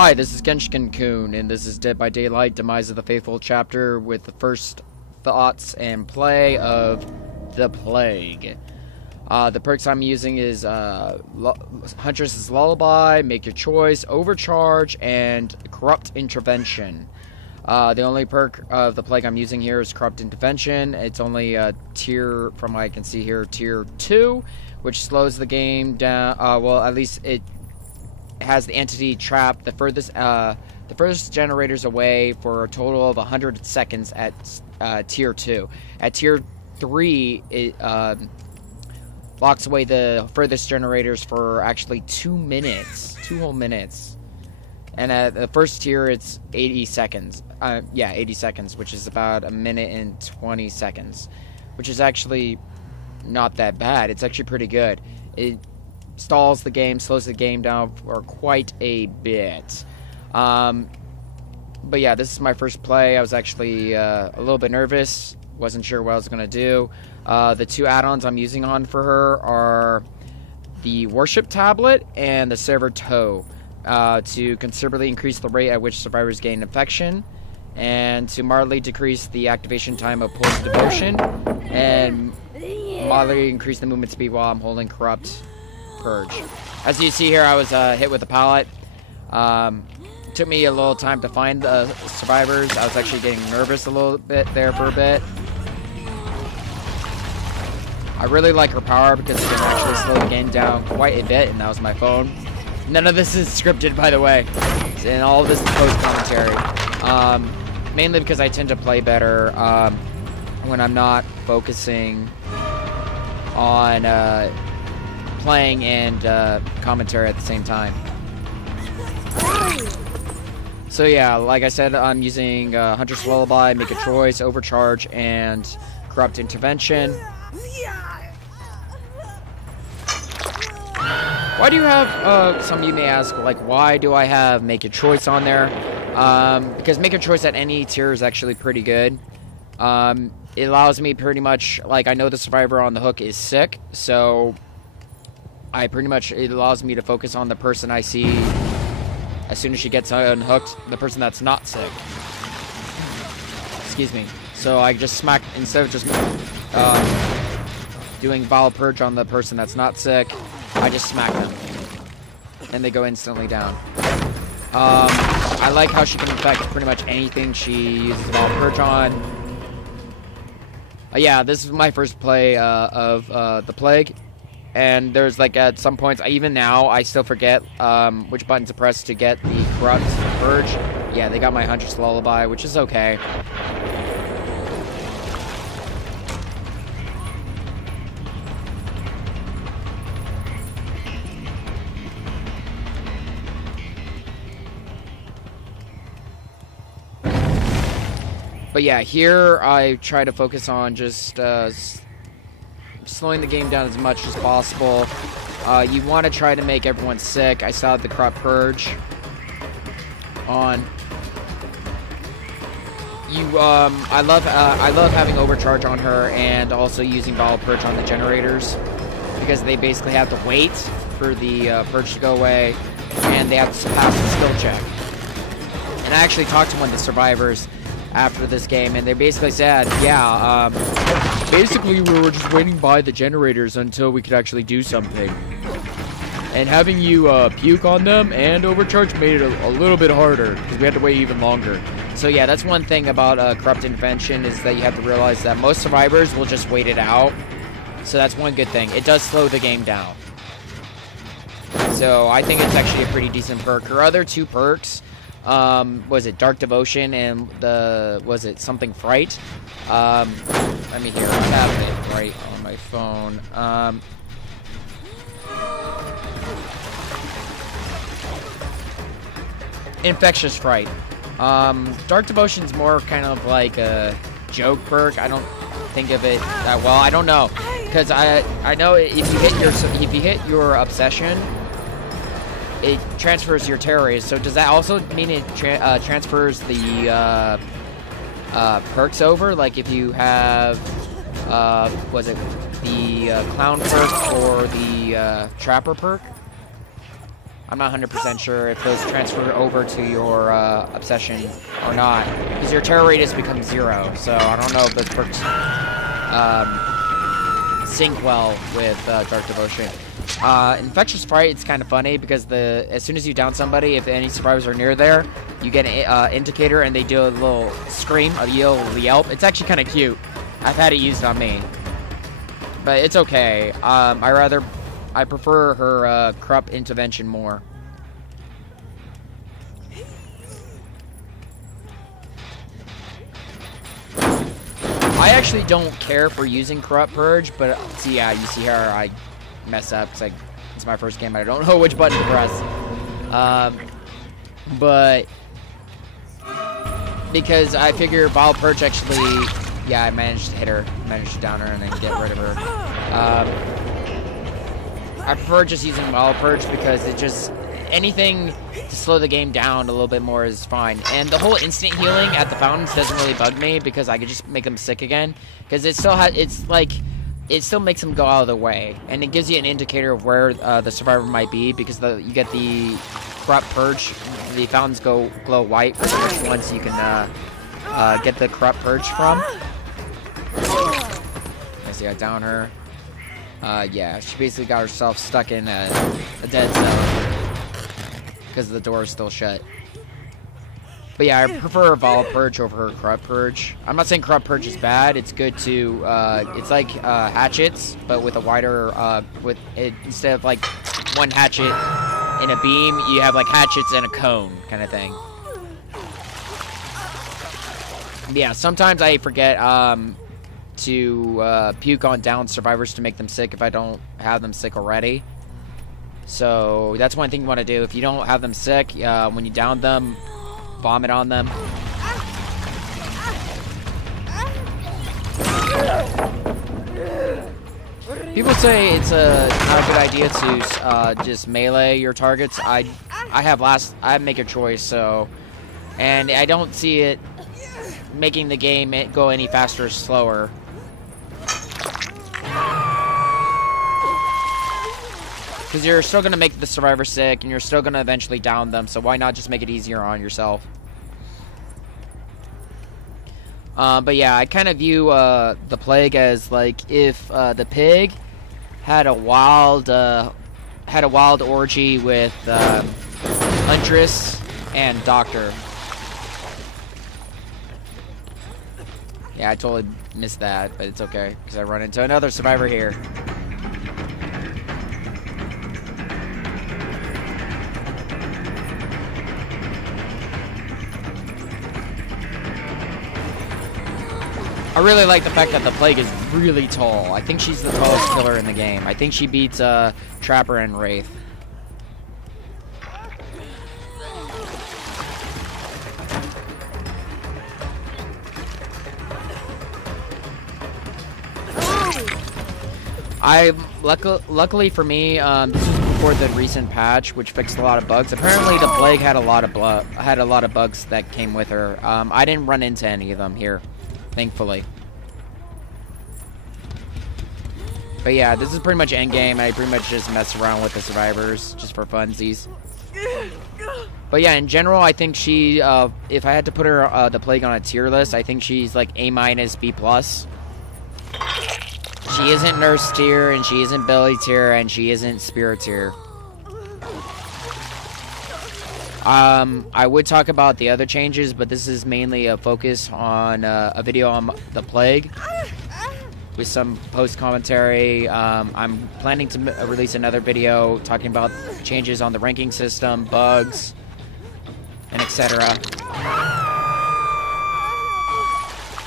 Hi, this is Genshin-kun, and this is Dead by Daylight, Demise of the Faithful chapter with the first thoughts and play of The Plague. The perks I'm using is Huntress's Lullaby, Make Your Choice, Overcharge, and Corrupt Intervention. The only perk of The Plague I'm using here is Corrupt Intervention. It's only a tier, from what I can see here, tier 2, which slows the game down. Well, at least it has the entity trap the furthest generators away for a total of 100 seconds at tier 2. At tier 3, it locks away the furthest generators for actually 2 minutes, 2 whole minutes. And at the first tier, it's 80 seconds. 80 seconds, which is about a minute and 20 seconds, which is actually not that bad. It's actually pretty good. It stalls the game, slows the game down for quite a bit. But yeah, this is my first play. I was actually a little bit nervous, wasn't sure what I was going to do. The two add-ons I'm using on for her are the Worship Tablet and the Server Toe, to considerably increase the rate at which survivors gain infection, and to moderately decrease the activation time of Poison Devotion, and moderately increase the movement speed while I'm holding Corrupt Purge. As you see here, I was hit with a pallet. It took me a little time to find the survivors. I was actually getting nervous a little bit there for a bit. I really like her power because it can actually slow the game down quite a bit, and that was my phone. None of this is scripted, by the way, and all of this is post-commentary. Mainly because I tend to play better when I'm not focusing on playing and commentary at the same time. So yeah, like I said, I'm using Huntress Lullaby, Make a Choice, Overcharge, and Corrupt Intervention. Why do you have, some of you may ask, like, why do I have Make a Choice on there? Because Make a Choice at any tier is actually pretty good. It allows me pretty much, like, I know the survivor on the hook is sick, so it allows me to focus on the person I see as soon as she gets unhooked, the person that's not sick. Excuse me. So I just smack, instead of just doing Vile Purge on the person that's not sick, I just smack them, and they go instantly down. I like how she can infect pretty much anything she uses Vile Purge on. Yeah, this is my first play of The Plague, and there's like at some points, even now, I still forget which button to press to get the Corrupt Purge. Yeah, they got my Huntress Lullaby, which is okay. But yeah, here I try to focus on just slowing the game down as much as possible. You want to try to make everyone sick. I still have the Corrupt Purge on. I love having Overcharge on her and also using Vile Purge on the generators, because they basically have to wait for the purge to go away, and they have to pass the skill check. And I actually talked to one of the survivors after this game, and they basically said, yeah, basically we were just waiting by the generators until we could actually do something. And having you puke on them and Overcharge made it a little bit harder, because we had to wait even longer. So yeah, that's one thing about Corrupt Intervention, is that you have to realize that most survivors will just wait it out. So that's one good thing. It does slow the game down. So I think it's actually a pretty decent perk. Her other two perks, was it Dark Devotion and was it something Fright? Let me hear, I have it right on my phone. Infectious Fright. Dark Devotion's more kind of like a joke perk. I don't think of it that well. I don't know, because I know if you hit your obsession, it transfers your terror raise. So does that also mean it transfers the perks over? Like if you have, was it the clown perk or the trapper perk? I'm not 100% sure if those transfer over to your obsession or not, because your terror radius becomes 0. So I don't know if those perks sync well with Dark Devotion. Infectious Fright, it's kind of funny because as soon as you down somebody, if any survivors are near there, you get an indicator and they do a little scream, a yelp. It's actually kind of cute. I've had it used on me, but it's okay. I prefer her corrupt intervention more. I actually don't care for using Corrupt Purge, but see, yeah, you see how I mess up. It's my first game. I don't know which button to press. But because I figure Vile Purge actually, yeah, I managed to hit her, managed to down her, and then get rid of her. I prefer just using Vile Purge because it just, anything to slow the game down a little bit more is fine. And the whole instant healing at the fountains doesn't really bug me because I could just make them sick again. Because it still it still makes them go out of the way, and it gives you an indicator of where the survivor might be, because you get the Corrupt Purge. The fountains glow white for which ones you can get the Corrupt Purge from. I see I down her. Yeah, she basically got herself stuck in a dead zone because the door is still shut. But yeah, I prefer Vile Purge over her Corrupt Purge. I'm not saying Corrupt Purge is bad. It's good to, it's like hatchets, but with a wider, instead of like one hatchet in a beam, you have like hatchets and a cone kind of thing. Yeah, sometimes I forget to puke on down survivors to make them sick if I don't have them sick already. So that's one thing you want to do. If you don't have them sick, when you down them, vomit on them. People say it's not a good idea to just melee your targets. I make a choice, so, and I don't see it making the game go any faster or slower. Because you're still going to make the survivor sick, and you're still going to eventually down them, so why not just make it easier on yourself? But yeah, I kind of view the Plague as like if the Pig had a wild orgy with Huntress and Doctor. Yeah, I totally missed that, but it's okay, because I run into another survivor here. I really like the fact that the Plague is really tall. I think she's the tallest killer in the game. I think she beats Trapper and Wraith. Luckily for me, this was before the recent patch, which fixed a lot of bugs. Apparently, the Plague had a lot of bugs that came with her. I didn't run into any of them here, thankfully. But yeah, this is pretty much endgame. I pretty much just mess around with the survivors just for funsies. But yeah, in general, I think she, if I had to put her, the Plague on a tier list, I think she's like A-, B+. She isn't Nurse tier, and she isn't Belly tier, and she isn't Spirit tier. I would talk about the other changes, but this is mainly a focus on a video on the Plague with some post-commentary. I'm planning to release another video talking about changes on the ranking system, bugs, and etc.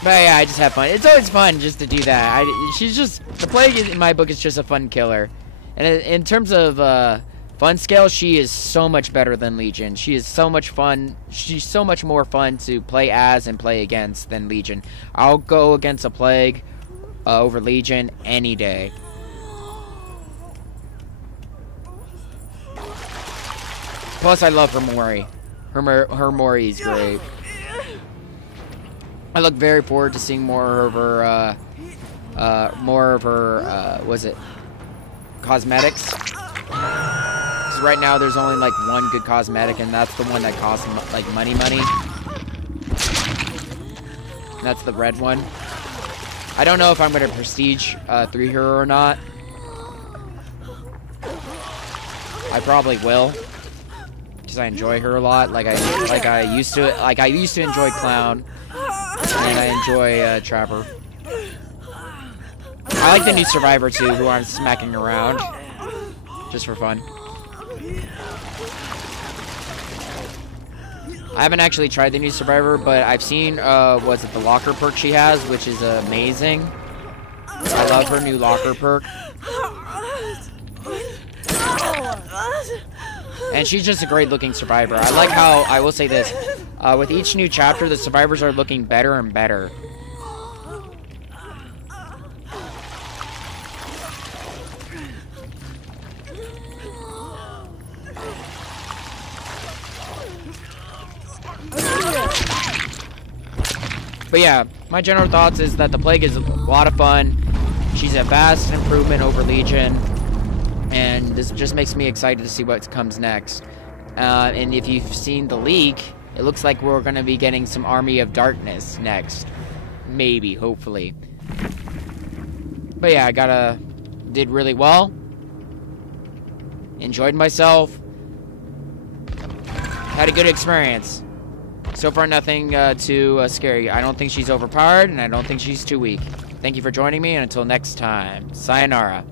But yeah, I just have fun. It's always fun just to do that. The Plague in my book is just a fun killer. And in terms of fun scale, she is so much better than Legion. She is so much fun. She's so much more fun to play as and play against than Legion. I'll go against a Plague over Legion any day. Plus, I love her Mori. Her Mori is great. I look very forward to seeing more of her, was it cosmetics? Because right now there's only like one good cosmetic, and that's the one that costs like money. And that's the red one. I don't know if I'm gonna prestige 3 her or not. I probably will, because I enjoy her a lot. Like I used to enjoy Clown, and I enjoy Trapper. I like the new Survivor too, who I'm smacking around just for fun. I haven't actually tried the new Survivor, but I've seen what's it, the locker perk she has, which is amazing. I love her new locker perk. And she's just a great looking survivor. I like how, I will say this, with each new chapter, the survivors are looking better and better. But yeah, my general thoughts is that the Plague is a lot of fun. She's a vast improvement over Legion. And this just makes me excited to see what comes next. And if you've seen the leak, it looks like we're going to be getting some Army of Darkness next. Maybe, hopefully. But yeah, did really well. Enjoyed myself. Had a good experience. So far, nothing too scary. I don't think she's overpowered, and I don't think she's too weak. Thank you for joining me, and until next time, sayonara.